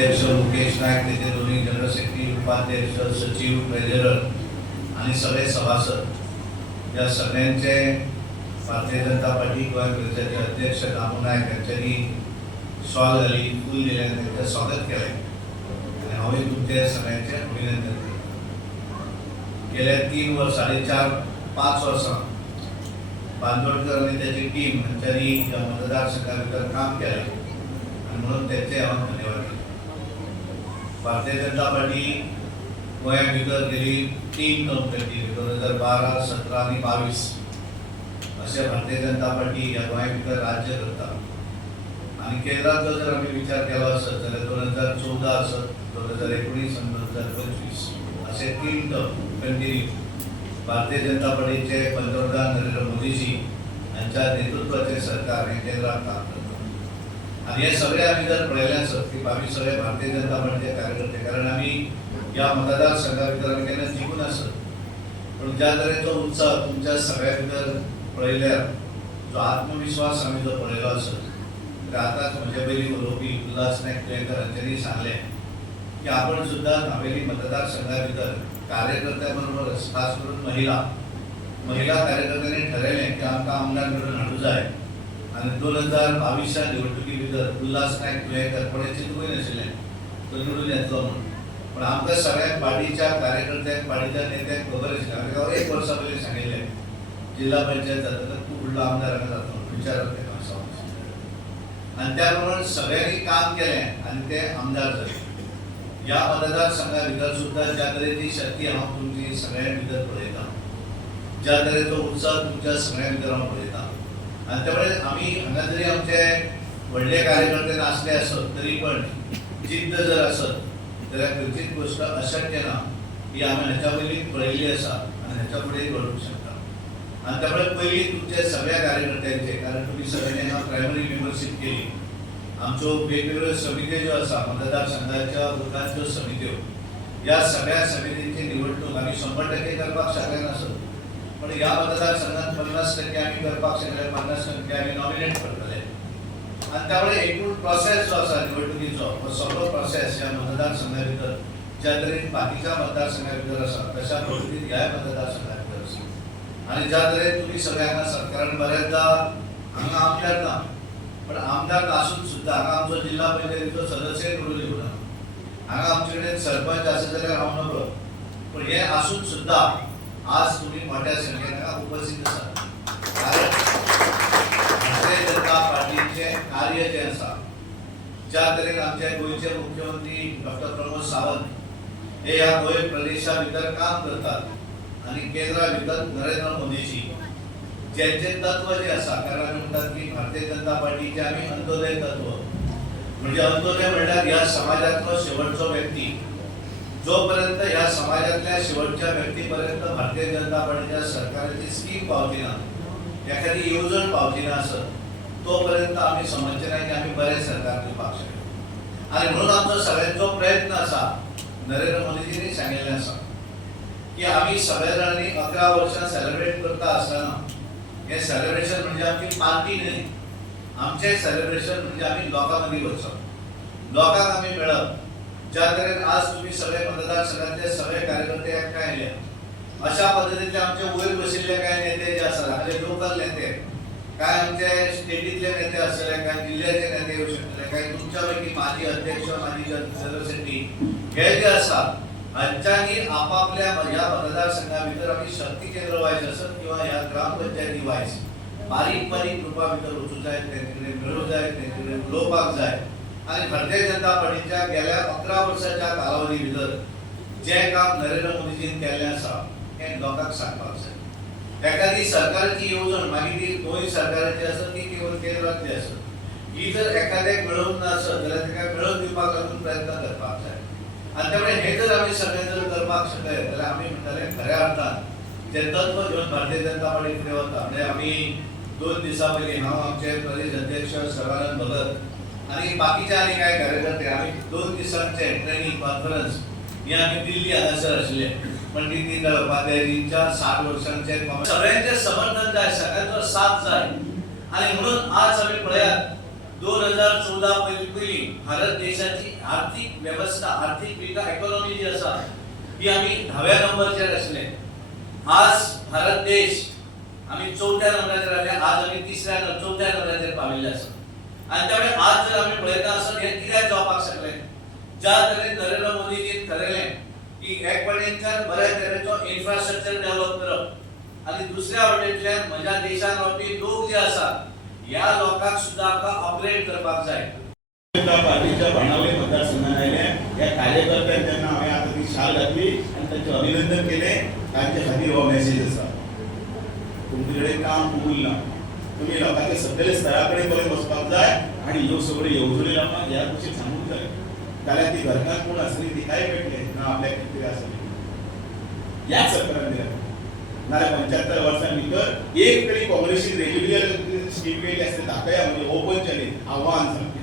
अध्यक्ष मुकेश नायक, त्याचे दोन्ही जनरल सेक्रेटरी, उपाध्यक्ष, सचिव, ट्रेझरर आणि सगळे सभासद या सगळ्यांचे भारतीय जनता पार्टी गोवा प्रदेशाचे अध्यक्ष दामू नायक यांच्यानी शॉल घाली, फूल दिल्याने त्यांचं स्वागत केलंय आणि हांवें तुमचे सगळ्यांचे अभिनंदन केलं. गेल्या 3 वर्ष 4.5 वर्सां बांदोडकर आणि त्याची टीम यांच्यानी या मतदारसंघा भितर काम केलें आणि म्हणून त्याचे हांव धन्यवाद दिले. भारतीय जनता पार्टी गोंया भितर गेली 3 टर्म केली, 2012, 17 आणि 22 असे भारतीय जनता पार्टी या गोंया भितर राज्य करता. आणि केंद्राचो जर आम्ही विचार केलो असत जाल्यार 2014 असत, 2019 आणि 2025 असे 3 टर्म कंटिन्यू भारतीय जनता पार्टीचे पंतप्रधान नरेंद्र मोदीजी यांच्या नेतृत्वाचे सरकार हे केंद्रात काम करतात. आणि हे सगळे आम्ही जर पळयले असत की आम्ही सगळे भारतीय जनता पार्टीचे कार्यकर्ते, कारण आम्ही या मतदारसंघा भितर आम्ही केन्ना जिखून असत, पण ज्या तरेचो उत्साह तुमच्या सगळ्या भितर पळयल्यार जो आत्मविश्वास आम्ही जो पळयलो असत, तर आताच म्हजे पयलीं उलोवपी उल्हास नायक कुयेकर हांच्यांनी सांगलें की आपण सुद्धा नावेली मतदारसंघा भितर कार्यकर्त्यां बरोबरच खास करून महिला कार्यकर्त्यांनी ठरयलें की आमकां आमदार घडोवन हाडूं जाय. आणि 2022 निवडणुकी भितर उल्हास नायक कुयेकर कोणें चिंतूंकय नाशिल्लें तो निवडून येतलो म्हणून, पण आमकां सगळ्यांक पार्टीच्या कार्यकर्त्यांक पार्टीच्या नेत्यांक खबर आशिल्ली. हांवें 1 वर्सा पयलीं सांगिल्लें जिल्हा पंचायत जाता तूं फुडलो आमदार हांगा जातलो विचारत तेका आणि त्या प्रमाणे सगळ्यांनी काम केलें आणि ते आमदार जाले. या मतदारसंघा भितर सुद्धा ज्या तरेची शक्ती हांव तुमची सगळ्यां भितर पळयता, ज्या तरेचो उत्साह तुमच्या सगळ्यां भितर हांव पळयता, आणि त्यामुळे आम्ही हांगा जरी आमचे व्हडले कार्यकर्ते नासले असत तरी पण जिद्द जर असत जाल्यार खंयचीच गोष्ट अशक्य ना ही आमी हेच्या पयलीं पळयल्ली आसा आणि हेच्या फुडें घडूंक शकता. आणि त्यामुळे पयलीं तुमचे सगळ्या कार्यकर्त्यांचे, कारण तुम्ही सगळ्यांनी हांगा प्रायमरी मेंबरशीप केली, आमच्यो वेगवेगळ्यो समित्यो ज्यो आसा मतदारसंघाच्या बुथांच्यो समित्यो, या सगळ्या समितींची निवडणूक आमी 100% करपाक शकले नासत, पण ह्या मतदारसंघात 50% आमी करपाक शकले, 50% आमी नॉमिनेट करतले. आणि त्यामुळे एकूण प्रोसेस जो आसा निवडणुकीचो हो सगळो प्रोसेस ह्या मतदारसंघा भितर ज्या तरेन बाकीच्या मतदारसंघा भितर आसा तशा पद्दतीन ह्या मतदारसंघा भितर आसा. आणि ज्या तरेन तुमी सगळे हांगा सरकारान बऱ्याचदा हांगा आमदार ना, पण आमदार नासून सुद्धा हांगा आमचो जिल्हा पंचायतीचो सदस्य निवडून येवना, हांगा आमचे कडेन सरपंच आसा जाल्यार हांव नकळो, पण हे आसून सुद्धा आज तुम्ही मोठ्या संख्येन हांगा उपस्थित आसा. कारण भारतीय जनता पार्टीचे कार्य जे आसा, ज्या तरेन आमचे गोंयचे मुख्यमंत्री डॉक्टर प्रमोद सावंत हे ह्या गोंय प्रदेशा भितर काम करतात आणि केंद्रा भितर नरेंद्र मोदीजी ज्यांचे तत्व जे आसा, कारण आमी म्हणटात की भारतीय जनता पार्टीचे आमी अंत्योदय तत्व, म्हणजे अंत्योदय म्हणल्यार ह्या समाजातलो शेवटचो व्यक्ती, जोपर्यंत ह्या समाजातल्या शेवटच्या व्यक्तीपर्यंत भारतीय जनता पार्टीच्या सरकाराची स्कीम पावची ना, एखादी येवजण पावची ना आसत, तोपर्यंत आमी समजचे ना की आमी बरें सरकार दिवपाक शकता. आणि म्हणून आमचो सगळ्यांचो प्रयत्न आसा, नरेंद्र मोदीजींनी सांगिल्लें आसा की आमी सगळ्या जाणांनी 11 वर्सां सेलिब्रेट करता आसतना हे सेलिब्रेशन म्हणजे आमची पार्टी न्ही, आमचे सेलिब्रेशन म्हणजे आमी लोकां मदीं वचप, लोकांक आमी मेळप. ज्या तरेन आज तुम्ही सगळे मतदारसंघातले सगळे कार्यकर्ते एकठांय आयले, अशा पद्धतीचे आमचे वयर बशिल्ले कांय नेते जे आसात, आपले लोकल नेते, काय आमचे स्टेटीतले नेते आसतले, काय जिल्ह्याचे नेते येऊ शकतले, काय तुमच्या पैकी माजी अध्यक्ष, माजी जनरल सेक्रेटरी हे जे आसात, हांच्यांनी आपापल्या ह्या मतदारसंघा भितर आमी शक्ती केंद्र व्हायचे असत किंवा ह्या ग्रामपंचायती वायज बारीक बारीक ग्रुपा भितर वचूंक जाय, तेंचे मेळूंक जाय, तेंचे उलोवपाक जाय. आणि भारतीय जनता पार्टीच्या गेल्या 11 वर्साच्या कालावधी भितर जे काम नरेंद्र मोदीजीन केल्लें आसा हें लोकांक सांगपाक जाय. एखादी सरकाराची येवजण मागीर ती गोंय सरकाराची आसत ती केवळ केंद्रांतली आसत, ही जर एखाद्याक मेळूंक नासत जाल्यार ताका मेळोवन दिवपाक लागून प्रयत्न करपाक जाय. आणि त्यामुळे हे जर आमी सगळे जर करपाक शकले जाल्यार आमी म्हणटाले खऱ्या अर्थान जे तत्व घेवन भारतीय जनता पार्टी फुडें वता. म्हणजे आमी 2 दिसां पयलीं हांव आमचे प्रदेश अध्यक्ष सर्वानंद भगत आणि बाकीचे आणि काय कार्यकर्ते आम्ही 2 दिवसांचे ट्रेनिंग कॉन्फरन्स ही आम्ही दिल्ली हांगासर आशिल्ले, पंडित दीनदयाळ उपाध्यायजींच्या 60 वर्सांचे सगळ्यांचे समर्थन जाय, सगळ्यांचो साथ जाय. आणि म्हणून आज आम्ही पळयात 2014 पयलीं भारत देशाची आर्थिक व्यवस्था आर्थिक विकास इकॉनॉमी जी आसा ही आम्ही 10व्या नंबरचेर आसले. आज भारत देश आम्ही 4थ्या नंबराचेर आले. आज आम्ही 4थ्या नंबराचेर पाविल्ले आसा. आणि त्यामुळे आज जर आम्ही पळयता आसत हे कित्याक जावपाक शकले, ज्या तरेन नरेंद्र मोदीजीन ठरयलें की एक वटेनच्यान बऱ्या तरेचो इन्फ्रास्ट्रक्चर डेव्हलप करप आणि दुसऱ्या वटेनच्यान म्हज्या देशान रावपी लोक जे आसा ह्या लोकांक सुद्धा आमकां अपग्रेड करपाक जाय. पार्टीच्या बाणावले मतदारसंघात आयले या कार्यकर्त्यांक जेन्ना हांवें आतां ती शाल घातली आनी तांचें अभिनंदन केलें, तांचे खातीर हो मेसेज आसा. तुमचे कडेन काम उरला, तुम्ही लोकांच्या सकयल्या स्थळा कडेन बरें वचपाक जाय आनी ह्यो सगळ्यो येवजण्यो लोकांक ह्या भशेन सांगूंक जाय. जाल्यार ती घरकान्न कोण आसली तिकाय मेळटलें ना आपल्याक कितें आसली. ह्याच सरकारान दिल्या नाल्यार 75 वर्सां भितर एक तरी काँग्रेसीन रेग्युलर स्कीम केली आसली ताकाय म्हणजे ओपन चॅलेंज आव्हान सारकें.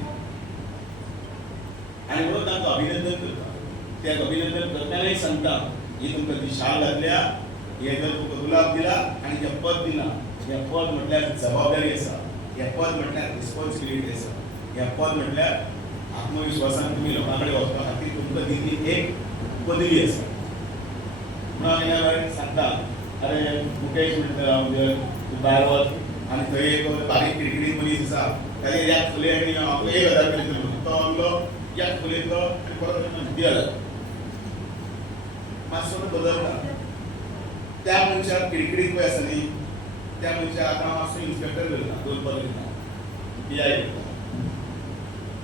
आणि म्हणून तांकां अभिनंदन करता. त्या अभिनंदन करतानाय सांगता ही तुमकां ती शाल घातल्या, हे जर तुमकां गुलाब दिला आनी हें पद दिलां, हें पद म्हटल्यार जबाबदारी आसा, हें पद म्हटल्यार रिस्पॉन्सिबिलिटी आसा, हें पद म्हटल्यार आत्मविश्वासान तुमी लोकां कडेन वचपा खातीर तुमकां दिल्ली एक पदवी आसा. म्हणून हांव ह्या सांगता अरे मुकेश म्हणटा तूं भायर वच आनी थंय एक बारीक किडकिडीत मनीस आसा ताणे ह्याक फुले आनी हांव 1000 रुपया दिलो तो आमलो ह्याक फुलयतलो आनी परत 2000 मातसो बदलता. त्या मनशाक किडकिडीत पळय आसा न्ही त्या मनशाक आतां मातसो इन्स्पेक्टर करता 2 पद दिता PI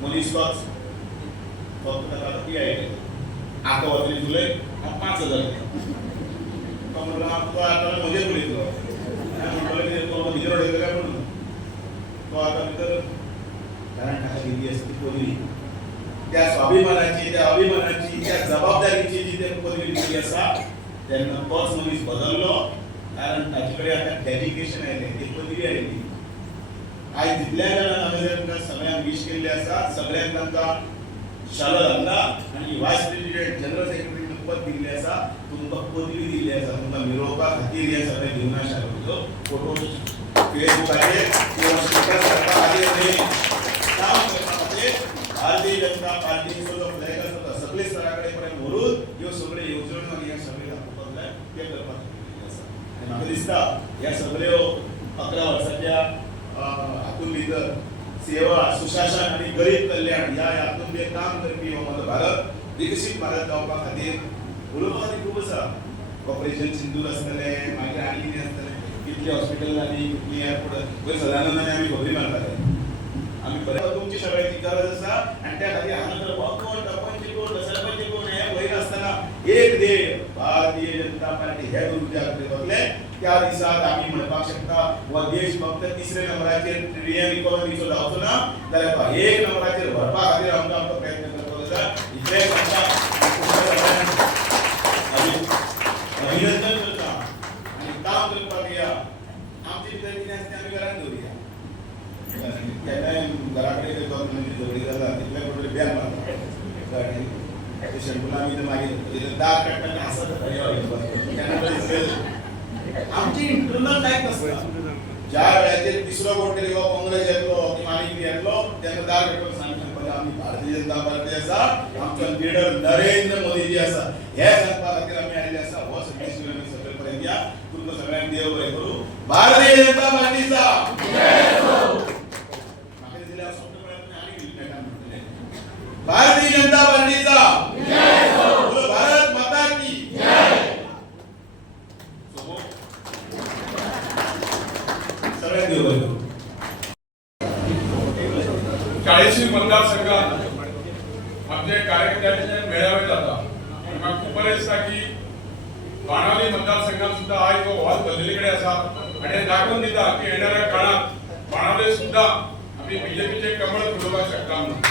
मनीस तोच फक्त ताका PI आतां वतली फुलय हांव 5000 दिता. तो म्हणलो हांव तुका आतां म्हजेर फुलयतलो म्हणटलो कितें तो भितर उडयतलो काय म्हणून तो आतां भितर कारण ताका दिल्ली आसता ती पदवी त्या स्वाभिमानाची त्या अभिमानाची त्या जबाबदारीची जी त्या पदवी दिल्ली आसा तेन्ना तोच मनीस बदललो कारण ताचे कडेन आतां डेडिकेशन आयलें ती पदवी आयली. आयज जितल्या जाणांक हांवें जर तुमकां सगळ्यांक विश केल्लें आसा सगळ्यांक तांकां शालो घातला आनी वायस प्रेसिडेंट जनरल सेक्रेटरी पद दिल्लें आसा, तुमकां पदवी दिल्ली आसा. तुमकां मिरोवपा खातीर हे सगळें घेवन शालोचो फोटो फेसबुकाचेर किंवा स्टेटस करपा खातीर न्ही काम करपा खातीर भारतीय जनता पार्टीचो जो फ्लॅग आसा तो सगळे स्तरा कडेन पर्यंत व्हरून ह्यो सगळ्यो येवजण्यो आनी ह्या सगळ्यो दाखोवपाक जाय ते करपाक दिल्लें आसा. आनी म्हाका दिसता ह्या सगळ्यो 11 वर्साच्या हातूंत भितर सेवा सुशासन आनी गरीब कल्याण ह्या हातूंत जे काम करपी हो म्हाजो भारत विकसीत भारत जावपा खातीर उलोवपा खातीर खूब आसा. ऑपरेशन सिंदूर आसतलें मागीर आनी कितें आसतलें कितली हॉस्पिटल जाली कितली एअरपोर्ट पयर सदानंदान आमी खबरी मारताले आमी बरें तुमची सगळ्यांची गरज आसा आनी त्या खातीर हांगा तर हो कोण सरपंच कोण सरपंच कोण हें पळय नासतना एक ध्येय भारतीय जनता पार्टी हे उर्जा कडेन वतले. त्या दिसाक आमी म्हणपाक शकता हो देश फक्त 3ऱ्या नंबराचेर ट्रिलियन इकॉनॉमीचो जावचो ना जाल्यार तो 1 नंबराचेर व्हरपा खातीर आमकां प्रयत्न करपाक जाय. इतलें सांगता अभिनंदन करता आनी काम करपाक या. आमचे भितर कितें आसता आमी घरांत दवरुया केन्नाय घरा कडेन दोन मनीस झगडी जाता तितले कोण बेल मारता शेणकुला आमी मागीर दाग काडटाना हांसत आमची इंटरनल लायफ नासता. ज्या वेळाचेर 3रो कोण तरी हो काँग्रेस येतलो किंवा आनी कितें येतलो तेन्ना दाग काडपाक सांगता आमी भारतीय जनता पार्टी आसा आमचो लिडर नरेंद्र मोदीजी आसा हे सांगपा खातीर आमी आयिल्ले आसा. हो संदेश आमी सकयल पर्यंत या. तुमकां सगळ्यांक देव बरें करूं. भारतीय जनता पार्टीचा भारतीय जनता पार्टीचा बोलो भारत माता की सगळ्यांक देव बरें करूं. 40 मतदारसंघात आमचे कार्यकर्त्यांचे मेळावे जातात. म्हाका खूब बरें दिसता की बाणावली मतदारसंघात सुद्धा आयज तो हॉल बदलले कडेन आसा आनी हें दाखोवन दिता की येणाऱ्या काळात बाणावले सुद्धा आमी बीजेपीचे कमळ फुलोवपाक शकता म्हणून.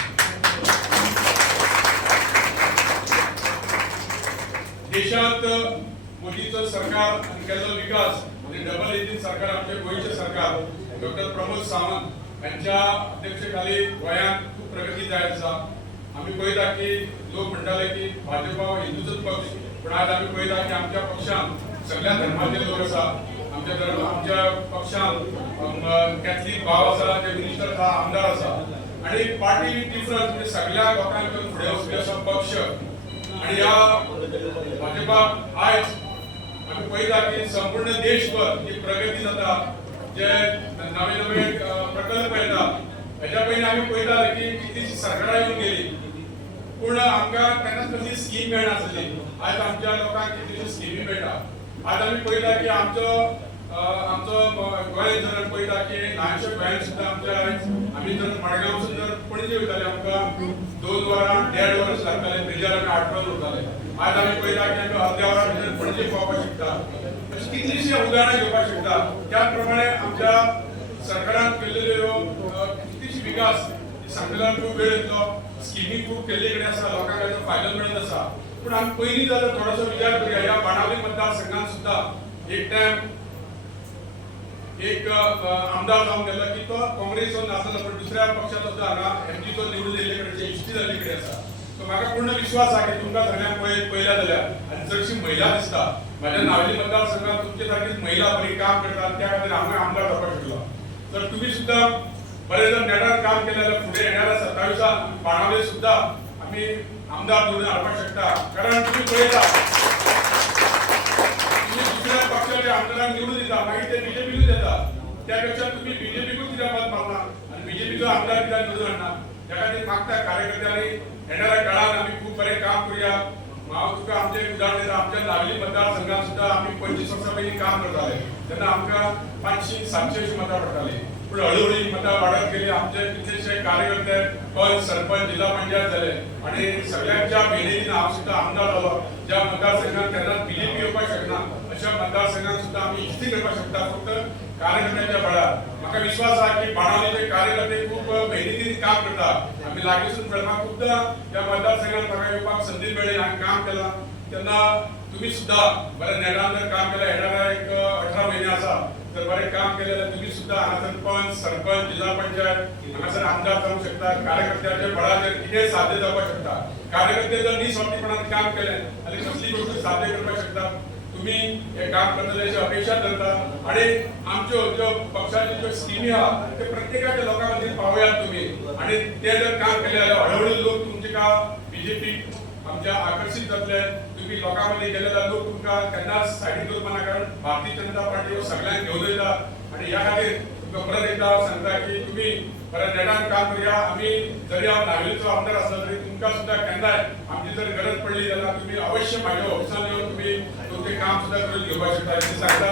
देशांत मोदीचं सरकार आणि केलेलो विकास म्हणजे डबल इंजिन सरकार आमचे गोंयचे सरकार डॉक्टर प्रमोद सावंत यांच्या अध्यक्षतेखाली गोंयांत खूप प्रगती जायत आसा. आम्ही पळयता की लोक म्हणटाले की भाजपा हो हिंदूचोच पक्ष पण आज आम्ही पळयता की आमच्या पक्षान सगळ्या धर्माचे लोक आसा. आमच्या पक्षान कॅथलीक भाव आसा जे मिनिस्टर आसा आमदार आसा आणि पार्टी डिफरन्स म्हणजे सगळ्या लोकांकडून फुडें वचपी असो पक्ष आणि ह्या भाजपाक आयज आमी पळयता की संपूर्ण देशभर जी प्रगती जाता जे नवे नवे प्रकल्प येता हेच्या पयलीं आमी पळयताले की कितलींशीं सरकारां येवन गेली पूण आमकां केन्नाच कसली स्कीम मेळनासली आयज आमच्या लोकांक कितल्योश्यो स्किमी मेळटा आज आमी पळयता की आमचो गोंय जर पळयता की ल्हानशे गोंयांत सुद्दां आमच्या आमी जर मडगांवसून जर पणजे वयताले आमकां 2 वरां 1.5 वर्स लागताले ब्रिजार आमी 8 वर उरताले आज आमी पळयता की आमी अर्द्या वरा भितर पणजे पावपाक शकता अशी कितलींशीं उदाहरणां घेवपाक शकता त्या प्रमाणे आमच्या सरकारान केल्लेल्यो कितलींशीं विकास सांगल्यार खूब वेळ येतलो स्किमी खूब केल्ले कडेन आसा लोकांक ताचो फायदो मेळत आसा पूण आमी पयलीं जाल्यार थोडोसो विचार करूया ह्या बाणावली मतदारसंघात सुद्दां एक टायम एक आमदार जावन गेलो की तो काँग्रेसीचो नासलो पण दुसऱ्या पक्षाचो सुद्दां हांगा एमपीचो निवडून येयल्ले कडेन इश्टी जाल्ले कडेन आसा सो म्हाका पूर्ण विश्वास आसा की तुमकां सगळ्यांक पळयल्या जाल्यार आनी चडशी महिला दिसता म्हाज्या नावेली मतदारसंघात तुमचे सारकीच महिला बरी काम करतात त्या खातीर हांवें आमदार जावपाक शकलो तर तुमी सुद्दां बरें जर नेटान काम केलें जाल्यार फुडें येणाऱ्या 27 बाणावले सुद्दां आमी आमदार निवडून हाडपाक शकता कारण तुम्ही पळयता तुम्ही दुसऱ्या पक्षाच्या आमदारांक निवडून दिता मागीर ते बीजेपीकूच येता त्यापेक्षा तुम्ही बीजेपीकूच कित्याक मत मारना आनी बीजेपीचो आमदार कित्याक निवडून हाडना त्या खातीर मागता कार्यकर्त्यांनी येणाऱ्या काळात आमी खूब बरें काम करुया हांव तुका आमचें एक उदाहरण दिता आमच्या नावेली मतदारसंघात सुद्दां आमी 25 वर्सां पयलीं काम करताले तेन्ना आमकां 500-700 अशीं मतां पडटालीं पूण हळूहळू ही मतां वाडत गेली आमचे कितलेशे कार्यकर्ते पंच सरपंच जिल्हा पंचायत जाले आणि सगळ्यांच्या मेहनतीन हांव सुद्दां आमदार जालो ज्या मतदारसंघात केन्नाच बीजेपी येवपाक शकना अशा मतदारसंघात सुद्दां आमी इश्टी करपाक शकता फक्त कार्यकर्त्यांच्या बळार म्हाका विश्वास आसा की बाणावलेचे कार्यकर्ते खूब मेहनतीन काम करता आमी लागींसून पळयता खुबदां ह्या मतदारसंघात म्हाका येवपाक संदी मेळ्ळी हांवें काम केलां तेन्ना तुम्ही सुद्दां बरें नेटान जर काम केलें येणाऱ्या एक 18 म्हयने आसा तर बरें काम केलें जाल्यार तुम्ही सुद्दां हांगासर पंच सरपंच जिल्हा पंचायत हांगासर आमदार जावंक शकता कार्यकर्त्याच्या बळाचेर कितेंय साध्य जावपाक शकता कार्यकर्ते जर निस्वार्थीपणान काम केलें जाल्यार कसली गोष्ट साध्य करपाक शकता तुम्ही हे काम करतले अशी अपेक्षा धरता आणि आमच्यो ज्यो पक्षाच्यो ज्यो स्किमी आहा ते प्रत्येकाच्या लोकां मदीं पावयात तुम्ही आणि ते जर काम केलें जाल्यार हळूहळू लोक तुमच्या बीजेपी आमच्या आकर्षित जातले तुम्ही लोकांमध्ये गेले जाल्यार लोक तुमकां केन्नाच सायडीक दवरपाना कारण भारतीय जनता पार्टी हो सगळ्यांक घेवन येता आणि ह्या खातीर तुमकां परत एकदा सांगता की तुम्ही बरें नेटान काम करुया आमी जरी हांव नावेलीचो आमदार आसलो तरी तुमकां सुद्दां केन्नाय आमची जर गरज पडली जाल्यार तुम्ही अवश्य म्हाज्या ऑफिसान येवन तुम्ही तुमचें काम सुद्दां करून घेवपाक शकता अशें सांगता